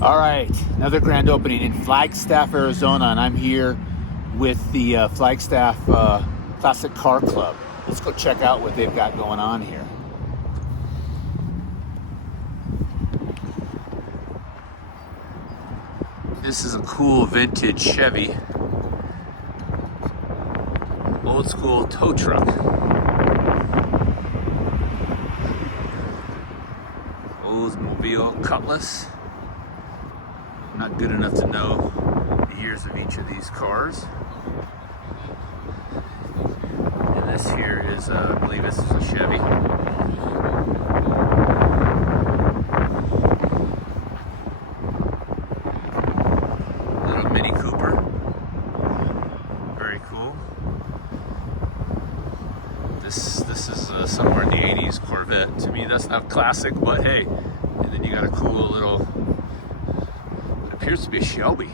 All right, another grand opening in Flagstaff, Arizona, and I'm here with the Flagstaff Classic Car Club. Let's go check out what they've got going on here. This is a cool vintage Chevy, old school tow truck. Oldsmobile Cutlass. Not good enough to know the years of each of these cars. And this here is, I believe this is a Chevy. Little Mini Cooper. Very cool. This is somewhere in the 80s Corvette. To me, that's not classic, but hey. And then you got a cool little, it appears to be a Shelby.